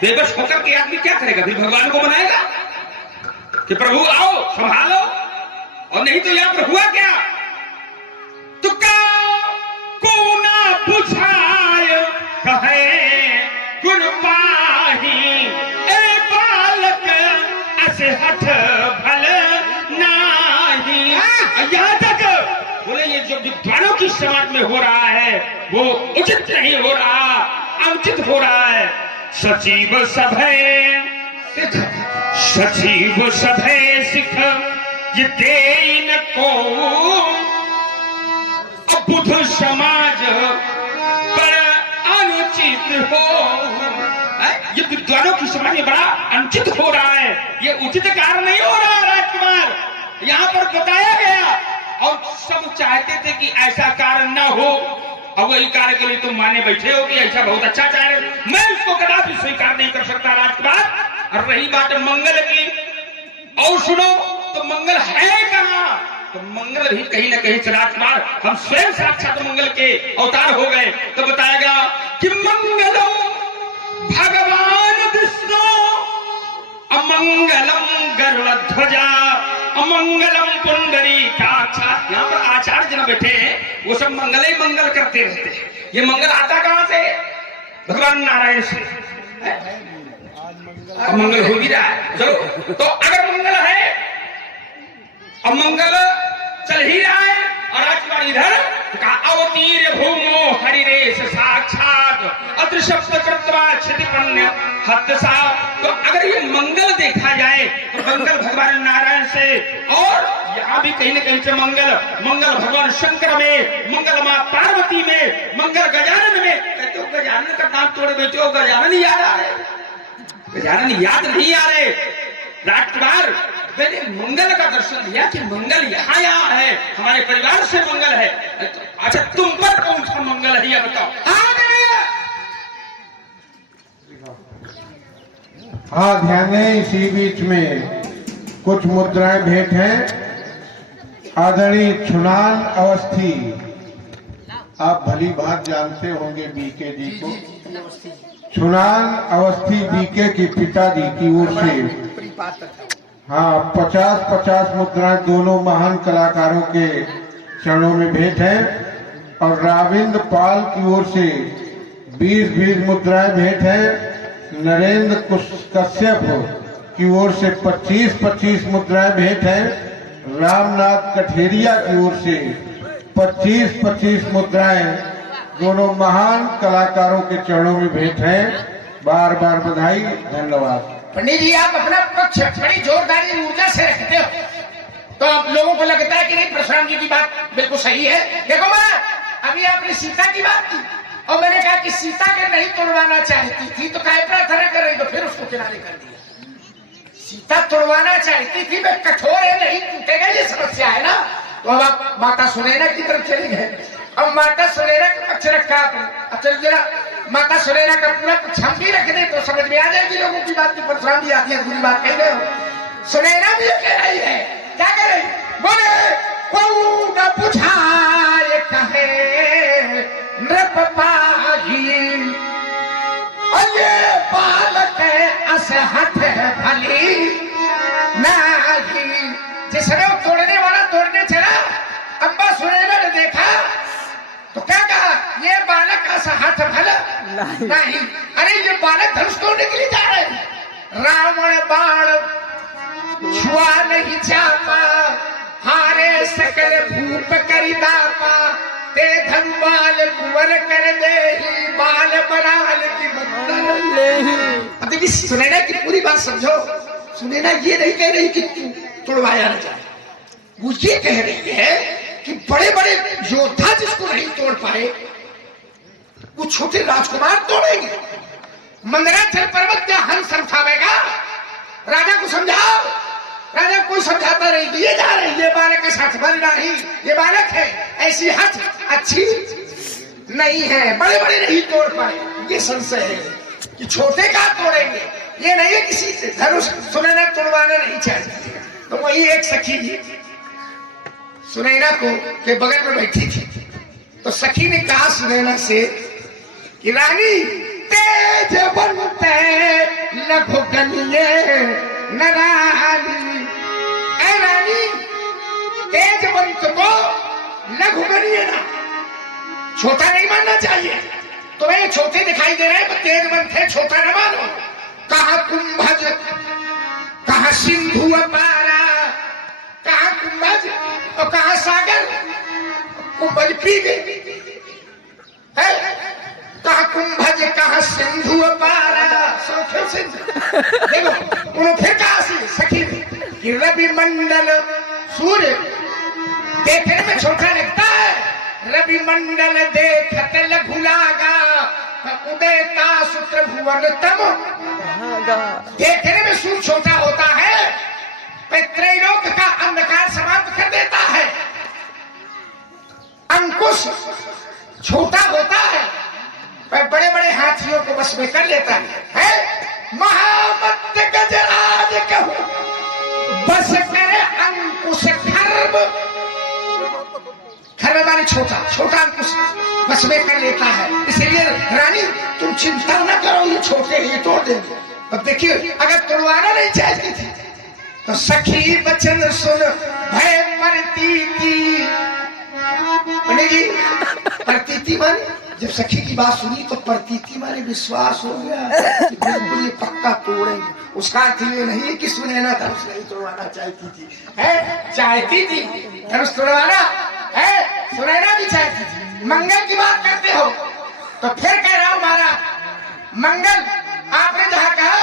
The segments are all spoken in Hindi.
बेबस होकर के आदमी क्या करेगा? फिर भगवान को मनाएगा कि प्रभु आओ संभालो, और नहीं तो यहां पर हुआ क्या? तुका को ना बुझाय कहे गुण पाही, ए बालक ऐसे हठ भल नाही। यहां तक बोले ये जो विद्वानों की समाज में हो रहा है वो उचित नहीं हो रहा, अनुचित हो रहा है। सचिव सभय सिख ये देन को, बुध समाज पर अनुचित हो। ये विद्वानों की समाज में बड़ा अनुचित हो रहा है, ये उचित कार्य नहीं हो रहा राजकुमार। यहाँ पर बताया गया और सब चाहते थे कि ऐसा कार्य न हो, और वही कार्य के लिए तुम माने बैठे हो कि ऐसा बहुत अच्छा कार्य, मैं उसको कदापि स्वीकार नहीं कर सकता राजकुमार। और रही बात मंगल की, और सुनो तो मंगल है कहाँ? तो मंगल भी कहीं न कहीं राजकुमार हम स्वयं साक्षात मंगल के अवतार हो गए। तो बताया गया कि मंगलम भगवान विष्णु, अमंगलम गरुड़ ध्वजा, अमंगलम पुंडरीकाक्षा। यहाँ पर आचार्य जन बैठे हैं, वो सब मंगल ही मंगल करते रहते हैं। ये मंगल आता कहां से? भगवान नारायण से। अमंगल हो भी रहा है, चलो तो अगर मंगल है, अमंगल चल ही रहा है, और राजकुमार इधर कहा अवतीर भूमो हरिरेश साक्षात अदृशब्द कृत्वा क्षतिपन्न हतसा। तो अगर ये मंगल देखा जाए तो मंगल भगवान नारायण से, और यहाँ भी कहीं न कहीं से मंगल भगवान शंकर में, मंगल मां पार्वती में, मंगल गजानन में। कहते हो गजानन का नाम तोड़े बैठे हो, गजानन याद आ रहे, गजानन याद नहीं आ रहे राजकुमार। मैंने मंगल का दर्शन दिया कि मंगल यहाँ है, हमारे परिवार से मंगल है। अच्छा तुम पर कौन सा मंगल है ये बताओ। हाँ ध्यान है, इसी बीच में कुछ मुद्राएं भेंट हैं। आदरणीय छुनान अवस्थी, आप भली बात जानते होंगे बीके जी को। छुनान अवस्थी बीके की पिताजी की ओर से हाँ 50-50 मुद्राएं दोनों महान कलाकारों के चरणों में भेंट है, और राविंद्र पाल की ओर से 20-20 मुद्राएं भेंट है। नरेंद्र कश्यप की ओर से 25-25 मुद्राएं भेंट है। रामनाथ कठेरिया की ओर से 25-25 मुद्राएं दोनों महान कलाकारों के चरणों में भेंट है। बार बार बधाई, धन्यवाद। पंडित जी आप अपना पक्ष बड़ी जोरदारी ऊर्जा से रखते हो, तो आप लोगों को लगता है कि नहीं परशुराम जी की बात बिल्कुल सही है। देखो माँ, अभी आपने सीता की बात की, और मैंने कहा कि सीता के नहीं तोड़वाना चाहती थी तो काय प्रार्थना कर रही, तो फिर उसको किनारे कर दिया। सीता तोड़वाना चाहती थी, मैं कठोर है, नहीं टूटेगा, ये समस्या है ना। तो अब आप माता सुनैना की तरफ चले गए। अब माता सुनैना का पक्ष रखा आपने। अब चल जरा माता सुनैना का पूरा पक्ष हम भी रख दे तो समझ में आ जाएगी लोगों की बात की। परशुराम जी आती है, बुरी बात कह रहे हो। सुनैना भी कह रही है, क्या कह रही? बोले को न बुझाए कहे नृप पाही, ये बालक असहत भली नाही। जिसने वो तोड़ने वाला तोड़ने चला, अम्बा सुनैना ने देखा तो क्या कहा? ये बालक असहत भल नहीं। अरे ये बालक धनुष तोड़ने के लिए जा रहे हैं। रावण बाण छुआ नहीं चापा, हारे सकल भूप करिदापा, ते धन बाल कुंवर कर दे बाल बराल की बंदर। देखिए सुनैना की पूरी बात समझो। सुनैना ये नहीं कह रही कि तोड़वाया न जाए, वो ये कह रही है कि बड़े बड़े योद्धा जिसको नहीं तोड़ पाए वो छोटे राजकुमार तोड़ेंगे। मंदराचल पर्वत क्या हंस उठावेगा? राजा को समझाओ। राजा कोई समझाता नहीं, दिए जा रहे, ये बालक के साथ बन नहीं, ये बालक है, ऐसी हथ अच्छी नहीं है, बड़े बड़े नहीं तोड़ पाए। ये संशय है कि छोटे का तोड़ेंगे, ये नहीं है किसी से धनुष सुनैना तोड़वाना नहीं चाहिए। तो वही एक सखी जी सुनैना को के बगल में बैठी थी, तो सखी ने कहा सुनैना से कि रानी तेज बनते न रानी। ए रानी, तेजवंत को लघु करिए ना, छोटा नहीं मानना चाहिए। तुम्हें छोटे दिखाई दे रहे हैं, तो तेजवंत है, छोटा न मानो। कहा कुंभज, कहा सिंधु अपारा, कहा कुंभज और कहा सागर। कुंभज पी गई है, कहा कुंभज, कहा सिंधु अपारा। देखो उन्होंने फिर कहा सखी कि रवि मंडल सूर्य देखने में छोटा लगता है, रवि मंडल देखत लघु लागा, उदयता सूत्र भुवन तम। देखने में सूर्य छोटा होता है, त्रैलोक का अंधकार समाप्त कर देता है। अंकुश छोटा होता है, पर बड़े बड़े हाथियों को बस में कर लेता है। महामत गजराज कहूं बस करे अंकुश खर्ब। खर्ब माने छोटा, छोटा अंकुश बस में कर लेता है। इसलिए रानी तुम चिंता न करो, ये छोटे ही तोड़ देंगे। अब देखिए, अगर तोड़वाना नहीं चाहती थी तो सखी बचन सुन भय प्रतीति बनेगी। प्रतीति माने जब सखी की बात सुनी तो प्रतीति माने विश्वास हो गया कि बिल्कुल ये पक्का तोड़ेंगे। उसका अर्थ ये नहीं है कि सुनैना धनुष नहीं तोड़वाना चाहती थी, है चाहती थी धनुष तोड़वाना, है सुनैना भी चाहती थी। मंगल की बात करते हो तो फिर कह रहा हूं महाराज, मंगल आपने जहां कहा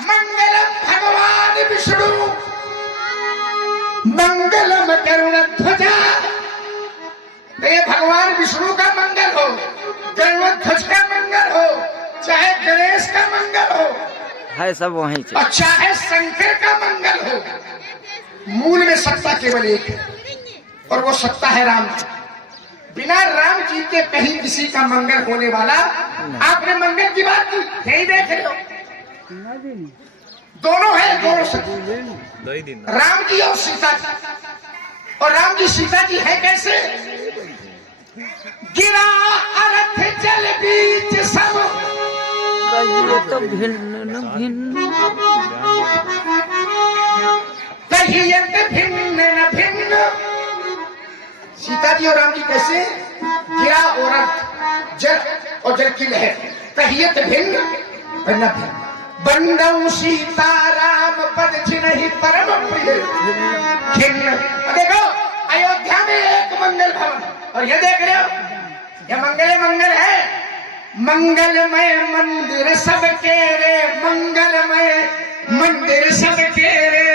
मंगलम भगवान विष्णु मंगलम करुण ध्वजा, तो ये भगवान विष्णु का मंगल हो, गरुड़ ध्वज का मंगल हो, चाहे गणेश का मंगल हो, है सब वहीं से, और चाहे शंकर का मंगल हो, मूल में सत्ता केवल एक है और वो सत्ता है राम जी। बिना राम जी के कहीं किसी का मंगल होने वाला। आपने मंगल की बात की, यही देख रहे हो, दोनों है, दोनों सत्ता, राम जी और सीता जी। और राम जी सीता जी है कैसे? गिरा अर्थ जल बीच सब, तो भिन्न भिन्न, कहियत भिन्न न भिन्न। सीता जी और राम जी कैसे? गिरा और अर्थ, जल और जल की लहर, कहियत भिन्न न भिन्न। बंदौ सीता राम पद छिनहि परम प्रिय खिन्न। देखो अयोध्या में एक मंगल भवन, और ये देख रहे हो, ये मंगल है। मंगलमय मंदिर सबके रे, मंगलमय मंदिर सबके रे,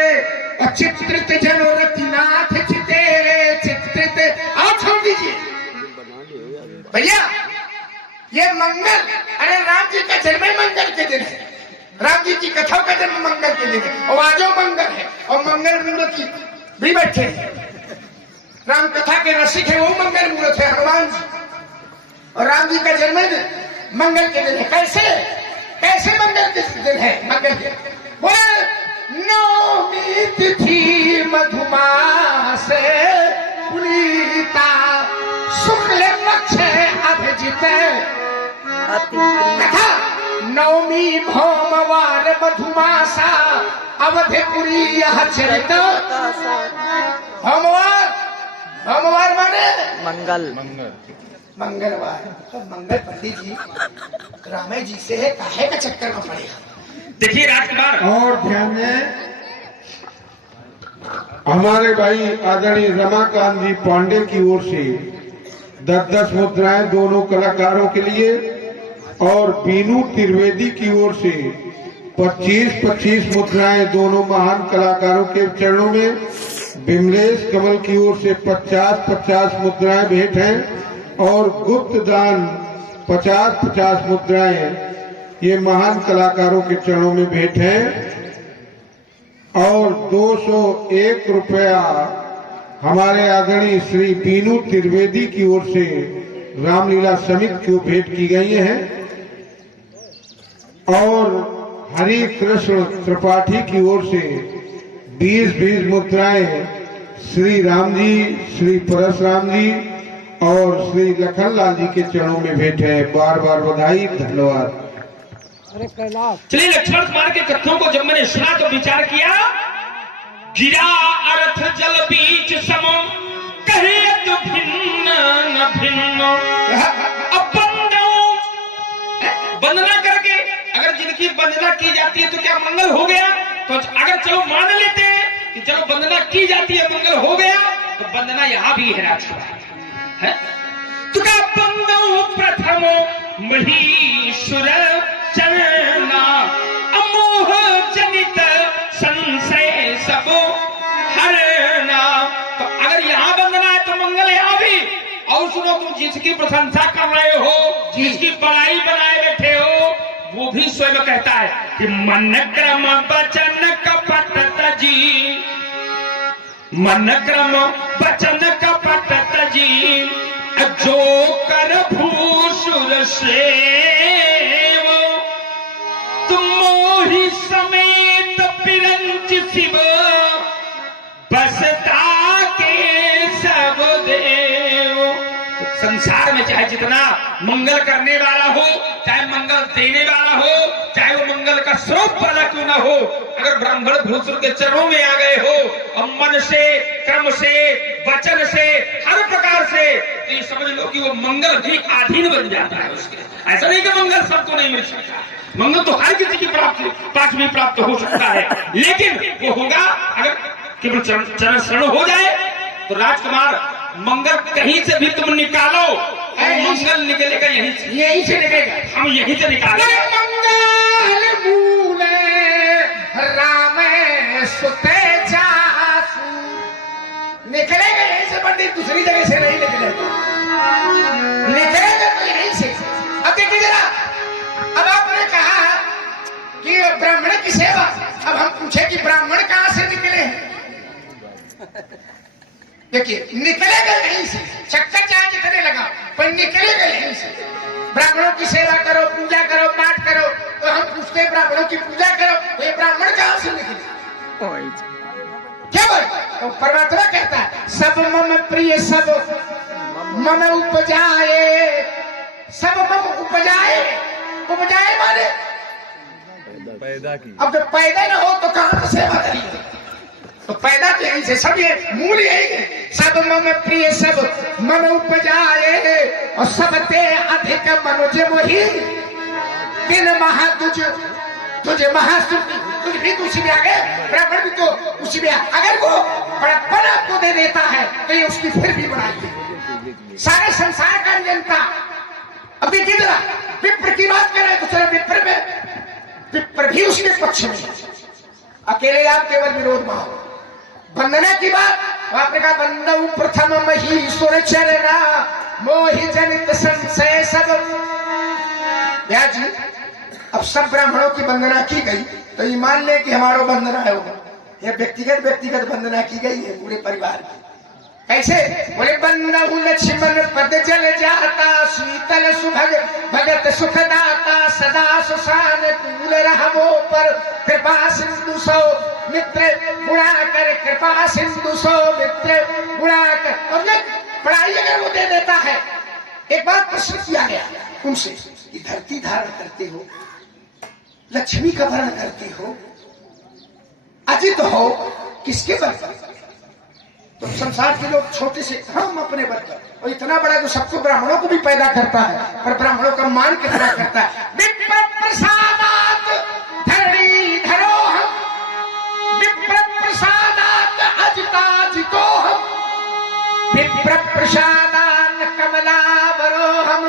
चित्रित जनोरति नाथ चितेरे चित्रित। आप छोड़ दीजिए भैया, ये मंगल, अरे राम जी का जन्म मंगल के दिन है, राम जी की कथा का जन्म मंगल के दिन है, और आजो मंगल है, और मंगल मूर्ति भी बैठे हैं। राम कथा के रसिक है, वो मंगल मूर्त है हनुमान जी, और राम जी का जन्म मंगल के दिन है। कैसे कैसे मंगल के दिन है? मंगल के बोले नौमी तिथि मधुमास पुनीता शुक्ल पक्ष अभिजित कथा। नवमी भौमवार मधुमासा अवधिपुरी यह चरित। भौमवार माने मंगल, मंगलवार। तो मंगल पंडित जी रामे जी से काहे का चक्कर में पड़ेगा? देखिए राजकुमार, और ध्यान दें, हमारे भाई आदरणीय रमाकांत जी पांडे की ओर से 10-10 मुद्राएं दोनों कलाकारों के लिए, और बीनू त्रिवेदी की ओर से 25-25 मुद्राएं दोनों महान कलाकारों के चरणों में। विमलेश कमल की ओर से 50-50 मुद्राएं भेंट हैं, और गुप्त दान 50-50 मुद्राएं ये महान कलाकारों के चरणों में भेंट हैं। और 201 रुपया हमारे आदरणीय श्री बीनू त्रिवेदी की ओर से रामलीला समिति को भेंट की गई हैं। और हरि कृष्ण त्रिपाठी की ओर से 20-20 मुद्राएं श्री राम जी, श्री परशुराम जी और श्री लखनलाल जी के चरणों में भेंट है। बार बार बधाई, धन्यवाद। चलिए लक्ष्मण कुमार के कथनों को जब मैंने सुना तो विचार किया, गिरा अर्थ जल बीच समो कहे तो भिन्न न भिन्न। अब वंदना करके अगर जिनकी वंदना की जाती है तो क्या मंगल हो गया? तो अगर चलो मान लेते हैं कि चलो वंदना की जाती है मंगल हो गया, तो वंदना यहां भी है राजकुमार है। तो क्या बंदो प्रथमो महीश्वर चरना अमोह जनित संशय सबो हरना। तो अगर यहाँ वंदना है तो मंगल यहाँ भी। और सुनो, तुम जिसकी प्रशंसा कर रहे हो, जिसकी बड़ाई बनाए बैठे हो, वो भी स्वयं कहता है कि मन क्रम वचन कपट तजी, मन क्रम वचन कपट तजी, जो कर भूषुर सेव, तुम मोहि समेत पिरंच शिव, बसता के सब देव। संसार में चाहे जितना मंगल करने वाला हो, चाहे मंगल देने वाला हो, चाहे वो मंगल का स्वरूप वाला क्यों ना हो, अगर ब्राह्मण भूसुर के चरणों में आ गए हो और मन से, कर्म से, वचन से, हर प्रकार से, तो ये समझ लो कि वो मंगल भी अधीन बन जाता है उसके। ऐसा नहीं कि मंगल सबको नहीं मिल सकता, मंगल तो हर किसी की पास में प्राप्त हो सकता है, लेकिन वो होगा अगर केवल चरण शरण हो जाए। तो राजकुमार मंगल कहीं से भी तुम निकालो, मंगल निकलेगा यहीं से निकलेगा, हम यहीं से निकालेंगे। मंगल मूले राम सुते जासु, निकलेगा यहीं से पंडित, दूसरी जगह से नहीं निकलेगा, निकलेगा तो यहीं से। अब देखिए जरा, अब आपने कहा कि ब्राह्मण की सेवा, अब हम पूछे कि ब्राह्मण कहां से निकले हैं? देखिए निकलेगा यहीं से, चक्कर चाहे जितने लगा पर निकलेगा यहीं से। ब्राह्मणों की सेवा करो, पूजा करो, पाठ करो, तो हम पूछते हैं ब्राह्मणों की पूजा करो, तो ये ब्राह्मण कहां से निकले? क्या बोल? तो परमात्मा कहता है सब मम प्रिय सब मम उपजाए, सब मम उपजाए, उपजाए माने पैदा की। अब जब पैदा न हो तो कहां से सेवा करेंगे? तो पैदा तो यहीं से, सब ये मूल यही है। सब मम प्रिय सब मम उपजाए, और सबते अधिक मनुज मोहि, दिन महा तुझे महास्तुति। तुझ भी तो उसी में आ गए, ब्राह्मण भी तो उसी में। अगर वो बड़प्पन आपको दे देता है तो ये उसकी फिर भी बढ़ाई, सारे संसार का जनता। अब देखिए जरा, विप्र की बात करें तो चलो विप्र में, विप्र भी उसके पक्ष में, अकेले आप केवल विरोध में हो। वंदना की बात, आपने कहा वंदऊ प्रथम महीश्वर चरना मोहि जनित संशय सब। जी अब सब ब्राह्मणों की वंदना की गई, तो ये मान ले कि हमारा वंदना है होगा। ये व्यक्तिगत वंदना की गई है पूरे परिवार की। कैसे? बोले बंदहु लक्ष्मण पद जल जाता, शीतल सुभग भगत सुखदाता, सदा सुशान कूल रहबो पर, कृपा सिंधु सो मित्र गुणाकर, कृपा सिंधु सो मित्र गुणाकर। और पढ़ाई अगर वो दे देता है, एक बार प्रश्न किया गया उनसे, धरती धारण करते हो, लक्ष्मी का वर्ण करते हो, अजित हो, किसके बल पर? तो संसार के लोग छोटे से हम अपने बल पर, और इतना बड़ा जो सबको ब्राह्मणों को भी पैदा करता है, पर ब्राह्मणों का मान कितना करता है। विप्र प्रसादात धरणी धरो हम, विप्र प्रसादात अजिता जितो हम, विप्र प्रसादात कमला बरो हम,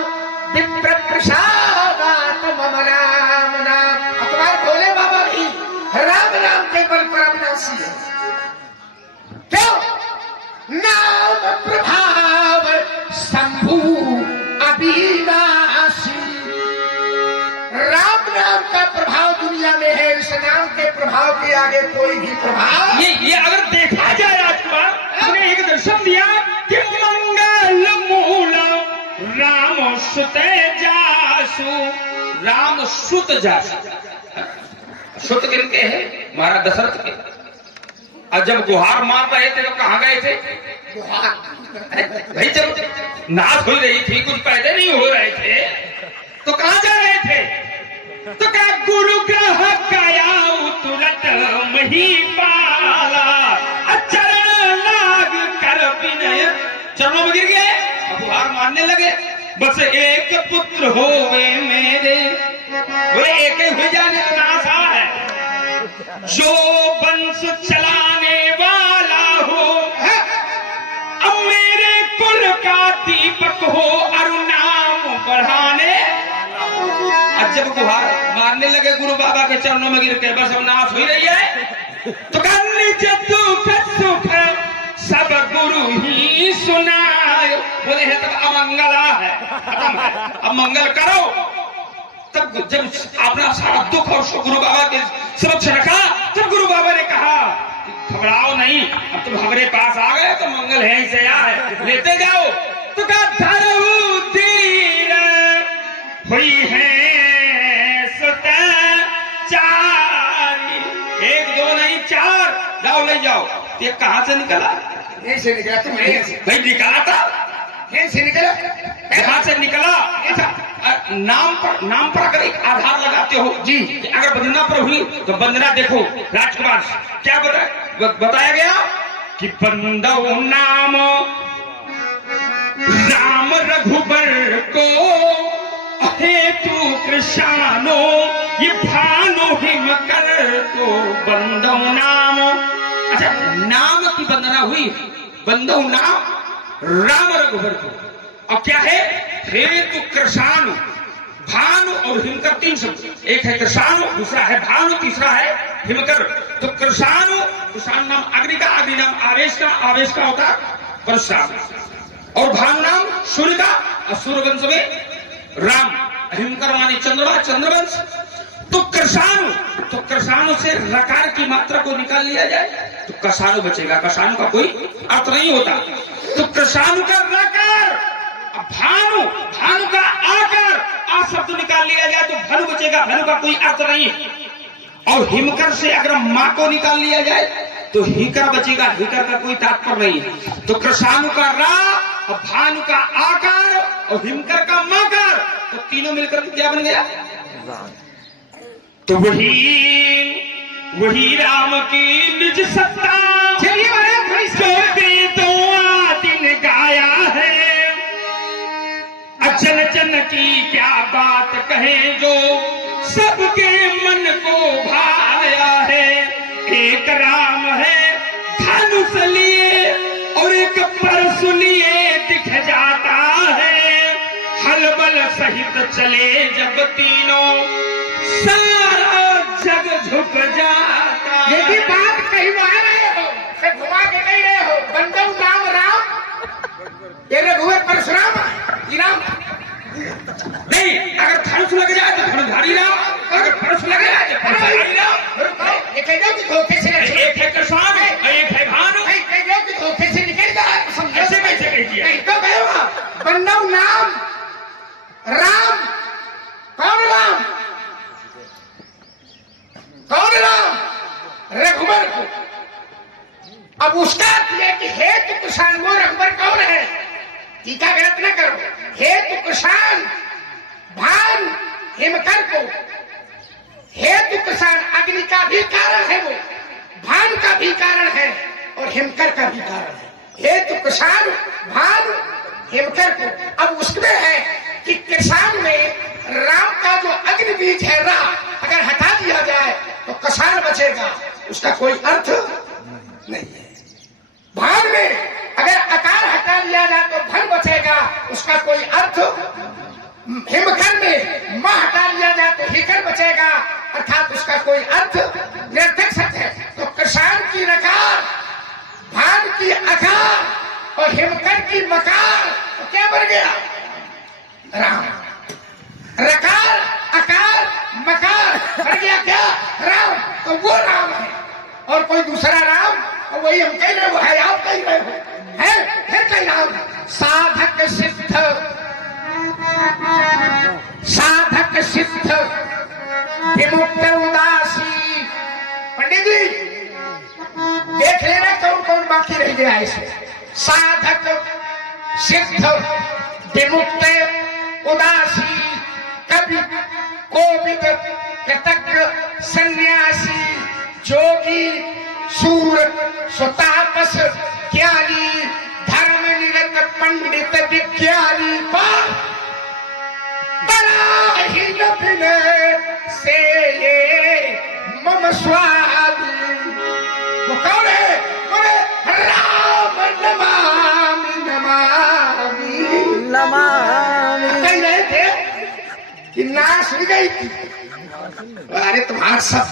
विप्र प्रसादात मम राम नाम। अखबार भोले बाबा भी राम नाम के बल पर अविनाशी है। क्यों? नाम प्रभाव शंभु अविनाशी। राम नाम का प्रभाव दुनिया में है, इस नाम के प्रभाव के आगे कोई भी प्रभाव। ये अगर देखा जाए राजकुमार, तुमने एक दर्शन दिया कि मंगल मूल राम सुत जासु, राम सुत जासु। सुत किनके है? महाराज दशरथ के। और जब गुहार मार रहे थे तो कहाँ गए थे? भाई जब नाश हो रही थी, कुछ पैदा नहीं हो रहे थे, तो कहाँ जा रहे थे? तो क्या गुरु ग्रह काया तुरंत मही पाला, चरण लाग कर विनय, चरणों में गिर गए, अब हार मानने लगे। बस एक पुत्र होवे मेरे, बोले एक ही हो जाने का आशा है, जो वंश चलाने वाला हो, अब मेरे कुल का दीपक हो, अरु नाम बढ़ाने। आज जब गुहार मारने लगे गुरु बाबा के चरणों में गिर के, बस अब नाश हो रही है, तो निज दुख सुख सब गुरु ही सुनाए। बोले है तब अमंगला है, खत्म है, अब मंगल करो। तब जब अपना सारा दुख और सुख गुरु बाबा के समक्ष रखा, तब गुरु बाबा ने कहा घबराओ नहीं, अब तुम हमारे पास आ गए तो मंगल है ही से है, लेते जाओ। तो कहा धरऊ दीन हुई है चारी, एक दो नहीं चार, जाओ ले जाओ। ये कहां से निकला? यहीं से निकला, तुम यहीं से नहीं निकला था, यहीं से निकला, कहां से निकला? नाम पर अगर एक आधार लगाते हो जी, अगर वंदना पर हुई तो वंदना देखो राजकुमार क्या बताया गया कि बंदो नाम राम रघुबर को हेतु कृष्णानो, ये भानु हिम कर को बंदो नाम। अच्छा, नाम की वंदना हुई, बंदो नाम राम रघुबर को, और क्या है हेतु कृषाणु, भानु और हिमकर तीन शब्द, एक है कृषाणु, दूसरा है भानु, तीसरा है हिमकर। तो कृषाणु, कृषाणु नाम अग्नि का, अग्नि नाम आवेश का, आवेश का होता परशुराम, और भानु नाम सूर्य का, और सूर्यवंश में राम, हिमकर माने चंद्रमा, चंद्रवंश। तो कृषाणु से रकार की मात्रा को निकाल लिया जाए तो कसाणु बचेगा, कसाणु का कोई अर्थ नहीं होता। तो कृषाणु का रकार, भानु का आकार, आ शब्द निकाल लिया जाए तो धनु बचेगा, धनु का कोई अर्थ नहीं। और हिमकर से अगर मां को निकाल लिया जाए तो हिकर बचेगा, हिकर का कोई तात्पर्य नहीं है। तो कृषाणु का रा, और भानु का आकार, और हिमकर का माकार, तो तीनों मिलकर क्या बन गया? तो वही राम की निज सत्ता, चलिए तो दिन गाया है। अचन चन की क्या बात कहे जो सबके मन को भाया है। एक राम है धनुष लिए और एक परशु लिए दिख जाता है। हलबल सहित चले जब तीनों सारा जग झुक जाता। ये भी बात कही आ रहे हो, फिर घुमा के नहीं रहे हो। बंदो नाम राम, ये रघुवर परशुराम राम नहीं, अगर धनुष लग जाए तो धनुधारी राम, अगर परशु लग जाए तो परशुधारी राम। ये कह दो कि धोखे से एक है कृष्ण, एक है भानु, कह दो कि धोखे से निकल जाए, ऐसे कैसे कह दिया? नहीं तो कहो बंदो नाम राम, कौन राम? कौन राम? रघुबर को। अब उसका कि हेतु किसान वो रघुबर कौन है? टीका गलत न करो। हेतु किसान भान हिमकर को, हेतु किसान अग्नि का भी कारण है, वो भान का भी कारण है और हिमकर का भी कारण है। हेतु किसान भान हिमकर को। अब उसमें है कि किसान में राम का जो अग्नि बीज है रा, अगर हटा दिया जाए तो किसान बचेगा, उसका कोई अर्थ नहीं है। भान में अगर आकार हटा दिया जाए तो धन बचेगा, उसका कोई अर्थ। हिमकर में मां हटा दिया जाए तो हिकर बचेगा, अर्थात उसका कोई अर्थ निरर्थक शब्द है। तो किसान की रकार, भान की आकार और हिमकर की मकार, तो क्या बन गया? राम। रकार अकार मकार बन गया क्या? राम। तो वो राम है और कोई दूसरा राम, और वही हम कह रहे हो, है आप कह रहे हो, है फिर कहीं राम। साधक सिद्ध, साधक सिद्ध विमुक्त उदासी। पंडित जी देख लेना कौन कौन बाकी रह गया इसमें। साधक सिद्ध विमुक्त उदासी, कभी कोविद कृतज्ञ सन्यासी जोगी सूर सुतापस ज्ञानी धर्म निरत पंडित विज्ञानी बराहीन विनय से ये मम स्वामी। वो कौन है? बोले राम नमामि नमामि नमामि। कह रहे थे कि नाश हो गई थी। अरे तुम्हारा सब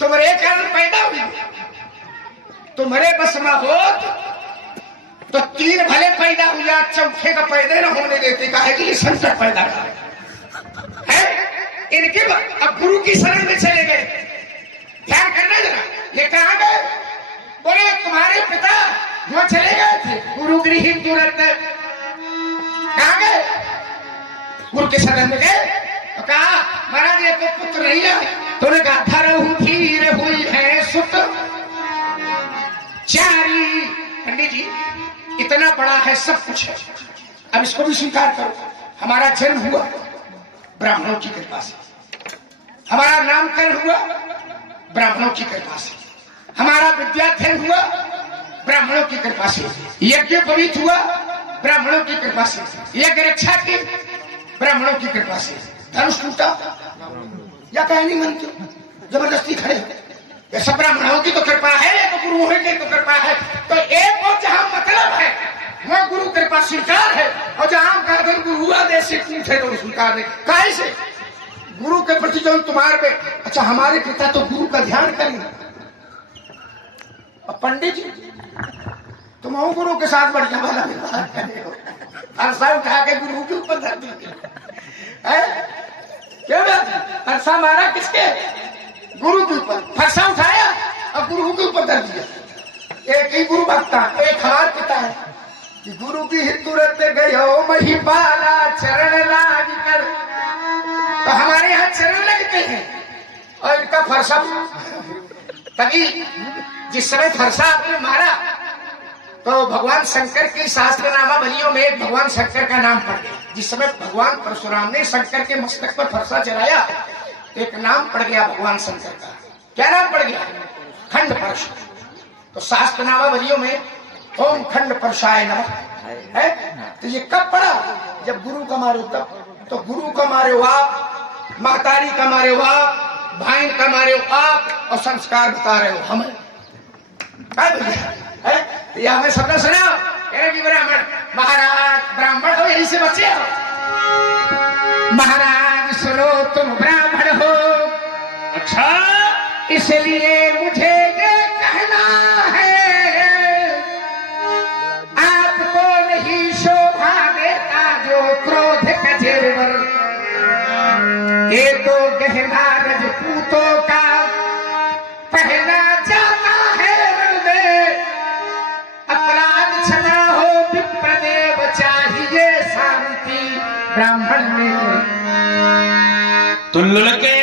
तुम्हारे कारण पैदा हुई, तुम्हारे बस में हो तो तीन भले पैदा हुआ, चौथे का पैदा न होने देते। काहे कि ये संकट पैदा है इनके। अब गुरु की शरण में चले गए, ध्यान करना जरा। ये कहाँ गए? बोले तुम्हारे पिता जो चले गए थे गुरु गृह तुरंत। कहाँ गए? गुरु के शरण में गए तो कहा महाराज ये तो पुत्र नहीं है। तो ने कहा धरहु धीर हुई है सुत चारी। पंडित जी इतना बड़ा है, सब कुछ है, अब इसको भी स्वीकार करो। हमारा जन्म हुआ ब्राह्मणों की कृपा से, हमारा नामकरण हुआ ब्राह्मणों की कृपा से, हमारा विद्याध्ययन हुआ ब्राह्मणों की कृपा से, यज्ञोपवीत हुआ ब्राह्मणों की कृपा से, यज्ञ रक्षा की ब्राह्मणों की कृपा से। धनुष टूटा या कहीं नहीं मनती, जबरदस्ती खड़े। ये सब ब्राह्मणों की तो कृपा है, ये तो गुरुओं की तो कृपा है। तो एक और जहां मतलब है वह गुरु कृपा स्वीकार है, और जहां कहते गुरु आदेश से पूछे तो स्वीकार नहीं। काहे से? गुरु के प्रति जो तुम्हारे पे, अच्छा हमारे पिता तो गुरु का ध्यान करेंगे। और पंडित जी तुम गुरु के साथ बढ़िया वाला व्यवहार करे हो, अरसा उठा के गुरु के ऊपर धर दीजिए। क्या बात? अरसा मारा किसके? गुरु के ऊपर। फरसा उठाया और गुरु के ऊपर धर दिया। एक ही गुरु भक्ता, एक हमार पिता है कि गुरु की ही तुरंत गयो महिपाला चरण लाग कर। तो हमारे यहाँ चरण लगते हैं और इनका फरसा। तभी जिस समय फरसा आपने मारा तो भगवान शंकर की शास्त्र नामावलियों में एक भगवान शंकर का नाम पड़ गया। जिस समय भगवान परशुराम ने शंकर के मस्तक पर फरसा चलाया, एक नाम पड़ गया भगवान शंकर का। क्या नाम पड़ गया? खंड परश। तो शास्त्र नामावलियों में ओम खंड परशाय नमः है। तो ये कब पड़ा? जब गुरु का मारो तब। तो गुरु का मारे हो आप, महतारी का मारे हो आप, भाई का मारे हो आप, और संस्कार बता रहे हो हमें। ये हमें शब्द सुना ब्राह्मण महाराज ब्राह्मण हो, यही से बचे हो। महाराज सुनो तुम ब्राह्मण हो, अच्छा इसलिए मुझे ये कहना है, आपको नहीं शोभा देता जो क्रोध का जेवर। ये तो गहना रजपूतों का पहना जाता है रण में। अपराध क्षमा हो विप्रदेव, चाहिए शांति ब्राह्मण में। तुल्लुल के